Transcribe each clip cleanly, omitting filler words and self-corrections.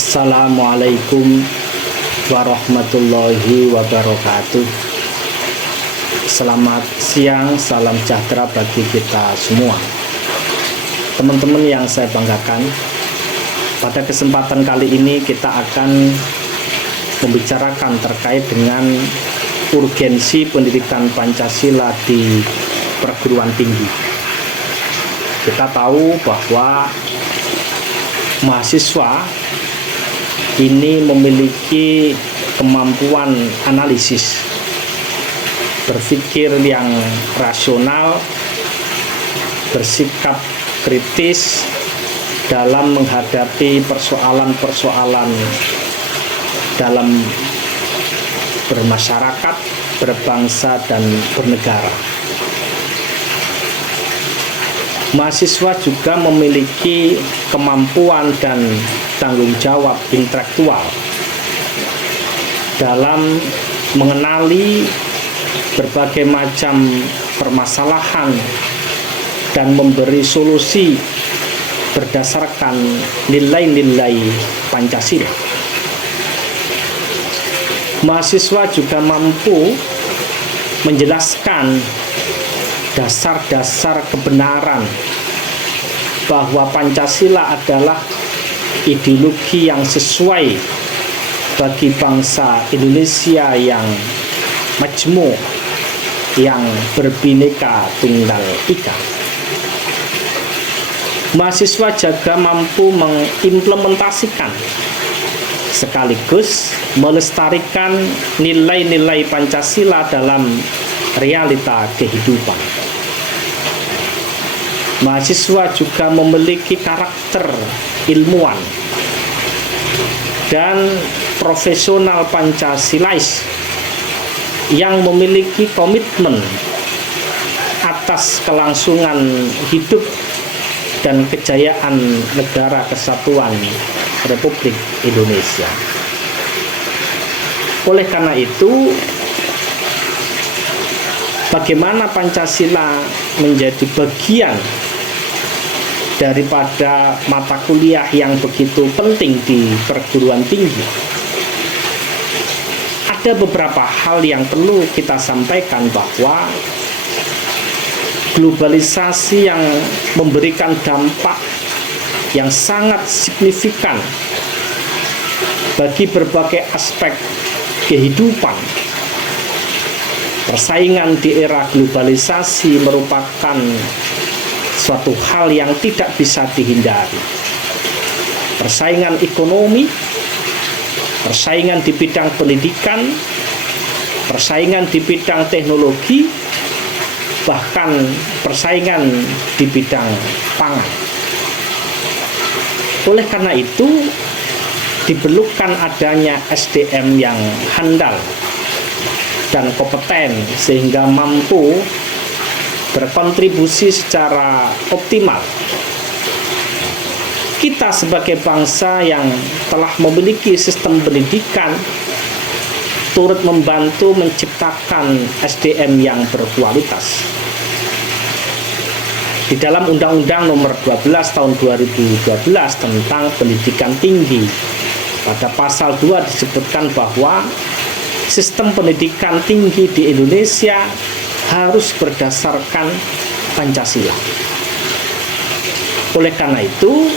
Assalamualaikum warahmatullahi wabarakatuh. Selamat siang, salam sejahtera bagi kita semua. Teman-teman yang saya banggakan, pada kesempatan kali ini kita akan membicarakan terkait dengan urgensi pendidikan Pancasila di perguruan tinggi. Kita tahu bahwa mahasiswa ini memiliki kemampuan analisis, berpikir yang rasional, bersikap kritis dalam menghadapi persoalan-persoalan dalam bermasyarakat, berbangsa, dan bernegara. Mahasiswa juga memiliki kemampuan dan tanggung jawab intelektual dalam mengenali berbagai macam permasalahan dan memberi solusi berdasarkan nilai-nilai Pancasila. Mahasiswa juga mampu menjelaskan dasar-dasar kebenaran bahwa Pancasila adalah ideologi yang sesuai bagi bangsa Indonesia yang majmuk, yang berbineka tunggal ika. Mahasiswa juga mampu mengimplementasikan sekaligus melestarikan nilai-nilai Pancasila dalam realita kehidupan. Mahasiswa juga memiliki karakter ilmuwan dan profesional Pancasilais yang memiliki komitmen atas kelangsungan hidup dan kejayaan Negara Kesatuan Republik Indonesia. Oleh karena itu, bagaimana Pancasila menjadi bagian daripada mata kuliah yang begitu penting di perguruan tinggi? Ada beberapa hal yang perlu kita sampaikan, bahwa globalisasi yang memberikan dampak yang sangat signifikan bagi berbagai aspek kehidupan. Persaingan di era globalisasi merupakan suatu hal yang tidak bisa dihindari. Persaingan ekonomi, persaingan di bidang pendidikan, persaingan di bidang teknologi, bahkan persaingan di bidang pangan. Oleh karena itu, diperlukan adanya SDM yang handal dan kompeten sehingga mampu berkontribusi secara optimal. Kita sebagai bangsa yang telah memiliki sistem pendidikan turut membantu menciptakan SDM yang berkualitas. Di dalam Undang-Undang Nomor 12 Tahun 2012 tentang pendidikan tinggi, pada pasal 2 disebutkan bahwa sistem pendidikan tinggi di Indonesia harus berdasarkan Pancasila. Oleh karena itu,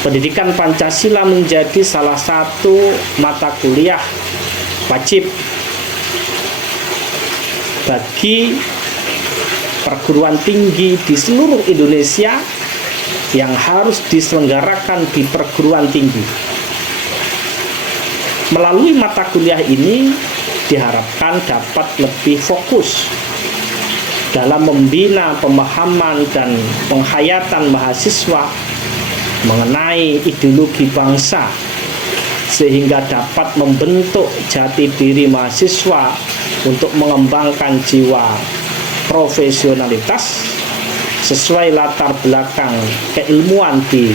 pendidikan Pancasila menjadi salah satu mata kuliah wajib bagi perguruan tinggi di seluruh Indonesia yang harus diselenggarakan di perguruan tinggi. Melalui mata kuliah ini diharapkan dapat lebih fokus dalam membina pemahaman dan penghayatan mahasiswa mengenai ideologi bangsa, sehingga dapat membentuk jati diri mahasiswa untuk mengembangkan jiwa profesionalitas sesuai latar belakang keilmuan di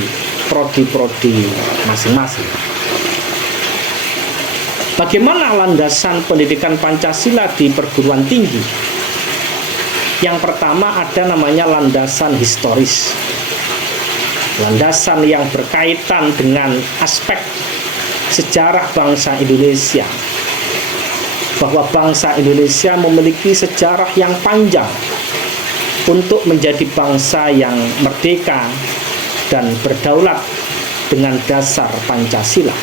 prodi-prodi masing-masing. Bagaimana landasan pendidikan Pancasila di perguruan tinggi? Yang pertama ada namanya landasan historis. landasan yang berkaitan dengan aspek sejarah bangsa Indonesia, bahwa bangsa Indonesia memiliki sejarah yang panjang untuk menjadi bangsa yang merdeka dan berdaulat dengan dasar Pancasila.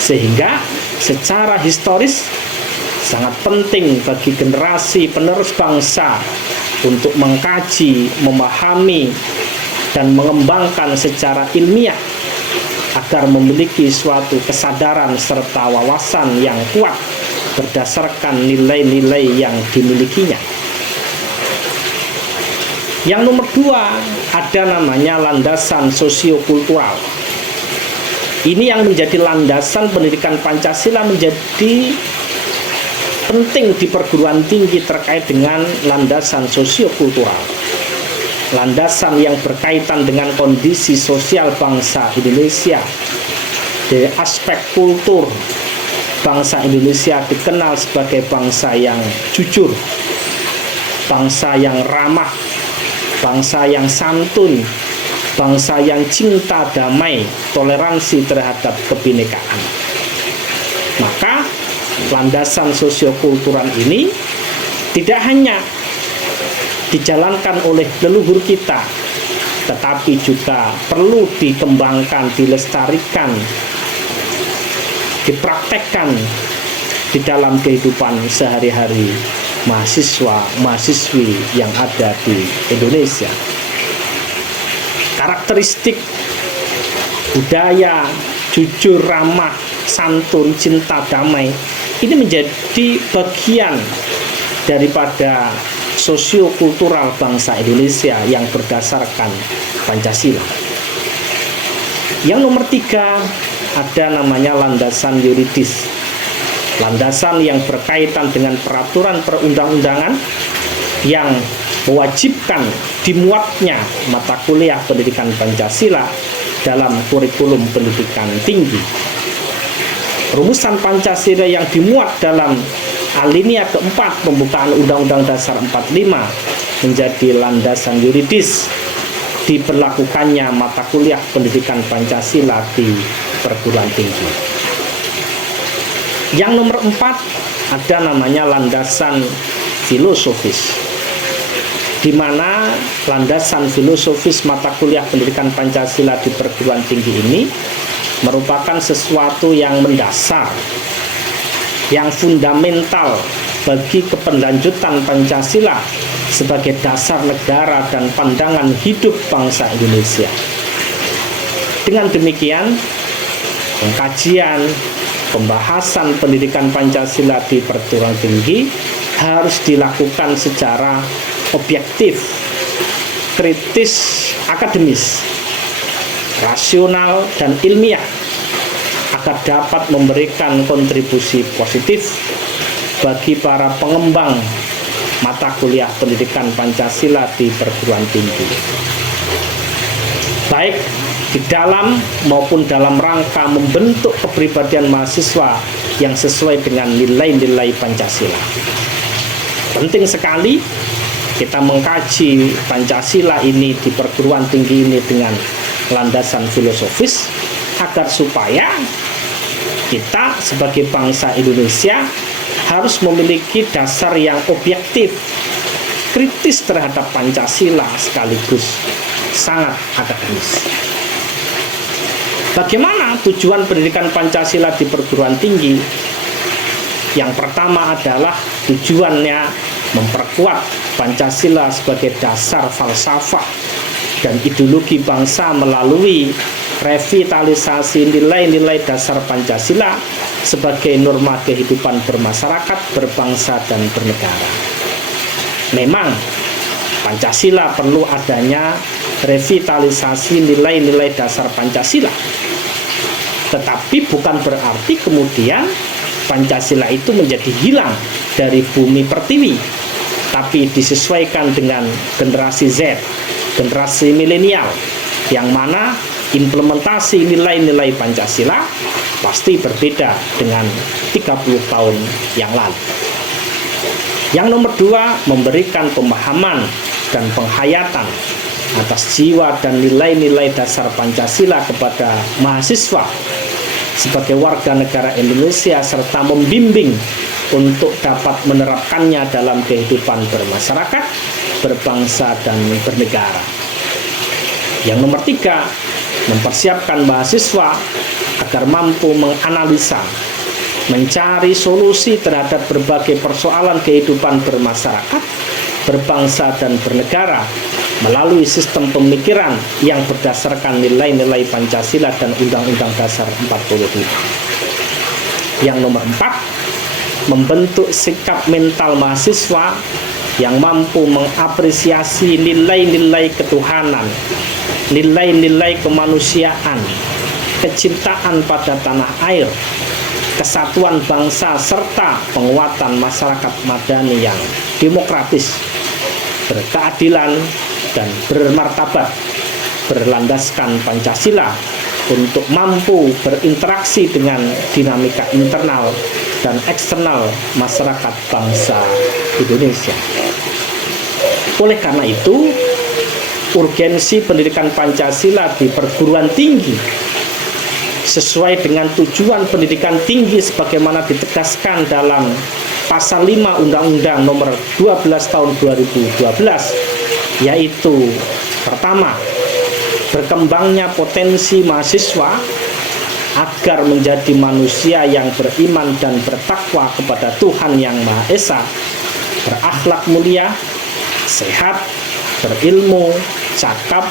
Sehingga secara historis sangat penting bagi generasi penerus bangsa untuk mengkaji, memahami, dan mengembangkan secara ilmiah agar memiliki suatu kesadaran serta wawasan yang kuat berdasarkan nilai-nilai yang dimilikinya. Yang nomor 2, ada namanya landasan sosiokultural. Ini yang menjadi landasan pendidikan Pancasila menjadi penting di perguruan tinggi terkait dengan landasan sosiokultural. Landasan yang berkaitan dengan kondisi sosial bangsa Indonesia. Dari aspek kultur, bangsa Indonesia dikenal sebagai bangsa yang jujur, bangsa yang ramah, bangsa yang santun, bangsa yang cinta damai, toleransi terhadap kebinekaan. Maka landasan sosiokultural ini tidak hanya dijalankan oleh leluhur kita, tetapi juga perlu dikembangkan, dilestarikan, dipraktekkan di dalam kehidupan sehari-hari mahasiswa-mahasiswi yang ada di Indonesia. Karakteristik budaya jujur, ramah, santun, cinta damai ini menjadi bagian daripada sosiokultural bangsa Indonesia yang berdasarkan Pancasila. Yang nomor 3, ada namanya landasan yuridis. Landasan yang berkaitan dengan peraturan perundang-undangan yang mewajibkan dimuatnya mata kuliah pendidikan Pancasila dalam kurikulum pendidikan tinggi. Rumusan Pancasila yang dimuat dalam alinea keempat pembukaan Undang-Undang Dasar 45 menjadi landasan yuridis diberlakukannya mata kuliah pendidikan Pancasila di perguruan tinggi. Yang nomor 4, ada namanya landasan filosofis, di mana landasan filosofis mata kuliah pendidikan Pancasila di perguruan tinggi ini merupakan sesuatu yang mendasar, yang fundamental bagi keberlanjutan Pancasila sebagai dasar negara dan pandangan hidup bangsa Indonesia. Dengan demikian, pengkajian, pembahasan pendidikan Pancasila di perguruan tinggi harus dilakukan secara objektif, kritis, akademis, rasional, dan ilmiah agar dapat memberikan kontribusi positif bagi para pengembang mata kuliah pendidikan Pancasila di perguruan tinggi, baik di dalam maupun dalam rangka membentuk kepribadian mahasiswa yang sesuai dengan nilai-nilai Pancasila. Penting sekali kita mengkaji Pancasila ini di perguruan tinggi ini dengan landasan filosofis agar supaya kita sebagai bangsa Indonesia harus memiliki dasar yang objektif, kritis terhadap Pancasila sekaligus sangat akademis. Bagaimana tujuan pendidikan Pancasila di perguruan tinggi? Yang pertama adalah tujuannya memperkuat Pancasila sebagai dasar falsafah dan ideologi bangsa melalui revitalisasi nilai-nilai dasar Pancasila sebagai norma kehidupan bermasyarakat, berbangsa, dan bernegara. Memang Pancasila perlu adanya revitalisasi nilai-nilai dasar Pancasila, tetapi bukan berarti kemudian Pancasila itu menjadi hilang dari bumi pertiwi, tapi disesuaikan dengan generasi Z, generasi milenial, yang mana implementasi nilai-nilai Pancasila pasti berbeda dengan 30 tahun yang lalu. Yang nomor 2, memberikan pemahaman dan penghayatan atas jiwa dan nilai-nilai dasar Pancasila kepada mahasiswa sebagai warga negara Indonesia, serta membimbing untuk dapat menerapkannya dalam kehidupan bermasyarakat, berbangsa, dan bernegara. Yang nomor 3, mempersiapkan mahasiswa agar mampu menganalisa, mencari solusi terhadap berbagai persoalan kehidupan bermasyarakat, berbangsa, dan bernegara melalui sistem pemikiran yang berdasarkan nilai-nilai Pancasila dan Undang-Undang Dasar 45. Yang nomor 4, membentuk sikap mental mahasiswa yang mampu mengapresiasi nilai-nilai ketuhanan, nilai-nilai kemanusiaan, kecintaan pada tanah air, kesatuan bangsa, serta penguatan masyarakat madani yang demokratis, berkeadilan, dan bermartabat, berlandaskan Pancasila untuk mampu berinteraksi dengan dinamika internal dan eksternal masyarakat bangsa Indonesia. Oleh karena itu, urgensi pendidikan Pancasila di perguruan tinggi sesuai dengan tujuan pendidikan tinggi sebagaimana ditegaskan dalam pasal 5 Undang-Undang nomor 12 tahun 2012, yaitu pertama, berkembangnya potensi mahasiswa agar menjadi manusia yang beriman dan bertakwa kepada Tuhan Yang Maha Esa, berakhlak mulia, sehat, berilmu, cakap,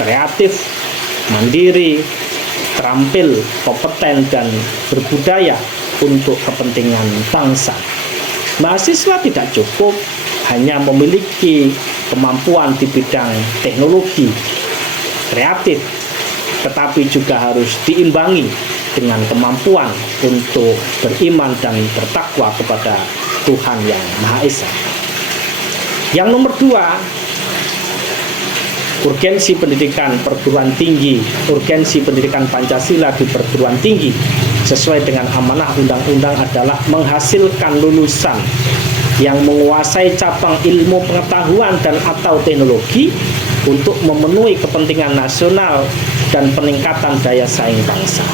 kreatif, mandiri, terampil, kompeten, dan berbudaya untuk kepentingan bangsa. Mahasiswa tidak cukup hanya memiliki kemampuan di bidang teknologi, kreatif, tetapi juga harus diimbangi dengan kemampuan untuk beriman dan bertakwa kepada Tuhan Yang Maha Esa. Yang nomor 2, urgensi pendidikan perguruan tinggi, urgensi pendidikan Pancasila di perguruan tinggi sesuai dengan amanah undang-undang adalah menghasilkan lulusan yang menguasai cabang ilmu pengetahuan dan atau teknologi untuk memenuhi kepentingan nasional dan peningkatan daya saing bangsa.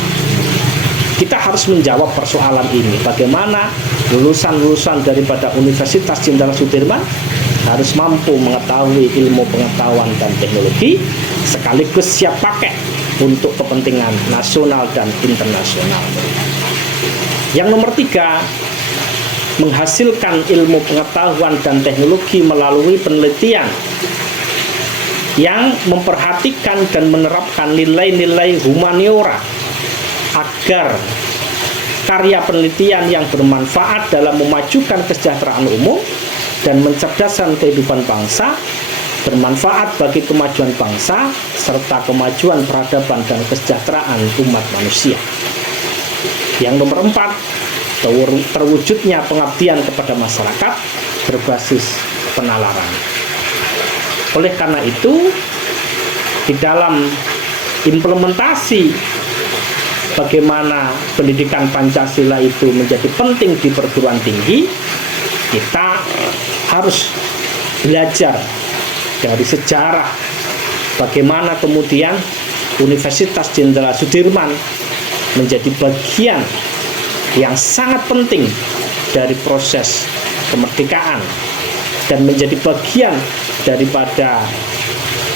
Kita harus menjawab persoalan ini. Bagaimana lulusan-lulusan daripada Universitas Jenderal Sudirman harus mampu mengetahui ilmu pengetahuan dan teknologi sekaligus siap pakai untuk kepentingan nasional dan internasional. Yang nomor 3, menghasilkan ilmu pengetahuan dan teknologi melalui penelitian yang memperhatikan dan menerapkan nilai-nilai humaniora agar karya penelitian yang bermanfaat dalam memajukan kesejahteraan umum dan mencerdaskan kehidupan bangsa, bermanfaat bagi kemajuan bangsa serta kemajuan peradaban dan kesejahteraan umat manusia. Yang nomor 4, terwujudnya pengabdian kepada masyarakat berbasis penalaran. Oleh karena itu, di dalam implementasi bagaimana pendidikan Pancasila itu menjadi penting di perguruan tinggi, kita harus belajar dari sejarah bagaimana kemudian Universitas Jenderal Sudirman menjadi bagian yang sangat penting dari proses kemerdekaan dan menjadi bagian daripada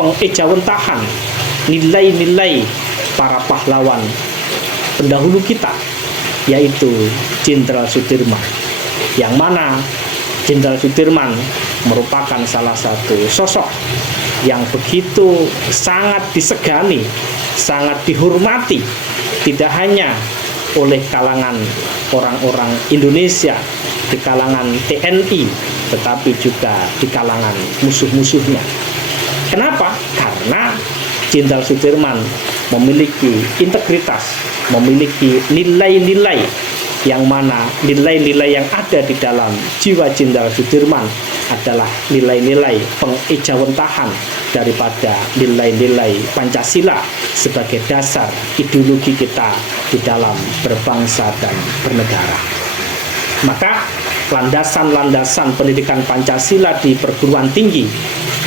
pengejawentahan nilai-nilai para pahlawan pendahulu kita, yaitu Jenderal Sudirman, yang mana Jenderal Sudirman merupakan salah satu sosok yang begitu sangat disegani, sangat dihormati, tidak hanya oleh kalangan orang-orang Indonesia, di kalangan TNI, tetapi juga di kalangan musuh-musuhnya. Kenapa? Karena Jenderal Sudirman memiliki integritas, memiliki nilai-nilai yang mana nilai-nilai yang ada di dalam jiwa Jenderal Sudirman adalah nilai-nilai pengejawentahan daripada nilai-nilai Pancasila sebagai dasar ideologi kita di dalam berbangsa dan bernegara. Maka landasan-landasan pendidikan Pancasila di perguruan tinggi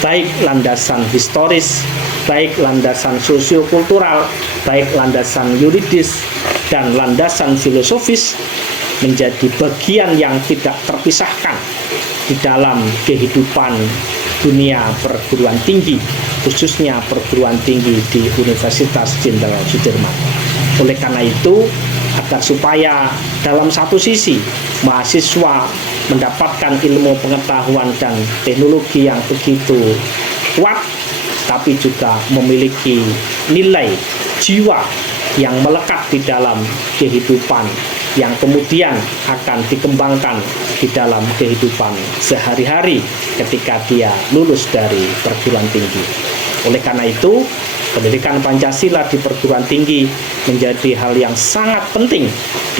baik landasan historis, baik landasan sosiokultural, baik landasan yuridis, dan landasan filosofis menjadi bagian yang tidak terpisahkan di dalam kehidupan dunia perguruan tinggi, khususnya perguruan tinggi di Universitas Jenderal Sudirman. Oleh karena itu, agar supaya dalam satu sisi mahasiswa mendapatkan ilmu pengetahuan dan teknologi yang begitu kuat, tapi juga memiliki nilai jiwa yang melekat di dalam kehidupan yang kemudian akan dikembangkan di dalam kehidupan sehari-hari ketika dia lulus dari perguruan tinggi. Oleh karena itu, pendidikan Pancasila di perguruan tinggi menjadi hal yang sangat penting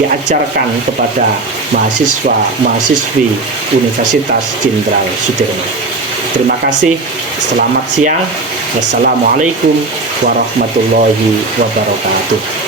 diajarkan kepada mahasiswa-mahasiswi Universitas Jenderal Sudirman. Terima kasih, selamat siang. Wassalamualaikum warahmatullahi wabarakatuh.